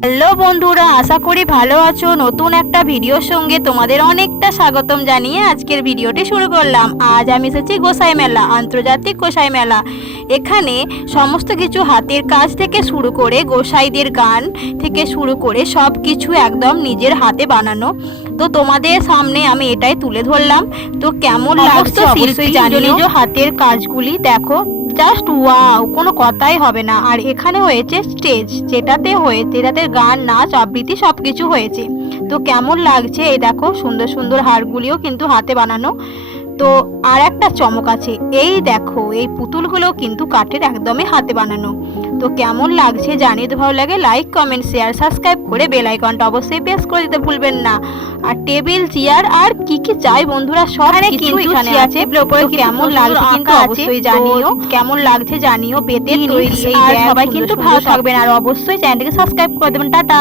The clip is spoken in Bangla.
হ্যালো বন্ধুরা, আশা করি ভালো আছো। নতুন একটা ভিডিওর সঙ্গে তোমাদের অনেকটা স্বাগতম জানিয়ে আজকের ভিডিওটি শুরু করলাম। আজ আমি এসেছি গোসাই মেলা, আন্তর্জাতিক গোসাই মেলা। এখানে সমস্ত কিছু হাতের কাজ থেকে শুরু করে গোসাইদের গান থেকে শুরু করে সব কিছু একদম নিজের হাতে বানানো। তো তোমাদের সামনে আমি এটাই তুলে ধরলাম। তো কেমন লাগছে অবশ্যই জানিও। নিজ হাতের কাজগুলি দেখো, জাস্ট ওয়াও, কোনো কথাই হবে না। আর এখানে হয়েছে স্টেজ, যেটাতে গান, নাচ, আবৃত্তি সব কিছু হয়েছে। তো কেমন লাগছে এই দেখো, সুন্দর সুন্দর হারগুলিও কিন্তু হাতে বানানো। তো আর একটা চমক আছে, এই দেখো এই পুতুলগুলো কিন্তু কাঠের, একদমই হাতে বানানো। তো কেমন লাগছে জানিয়ে ভালো লাগে লাইক, কমেন্ট, শেয়ার, সাবস্ক্রাইব করে বেল আইকনটা অবশ্যই প্রেস করে দিতে ভুলবেন না। আর টেবিল, চেয়ার আর কি কি চাই বন্ধুরা সব কিছু এখানে আছে। কেমন লাগছে কিন্তু অবশ্যই জানিও, কেমন লাগছে জানিও। বেতের তৈরি, আর সবাই কিন্তু ভালো থাকবেন আর অবশ্যই চ্যানেলটিকে সাবস্ক্রাইব করে দেবেন। টাটা।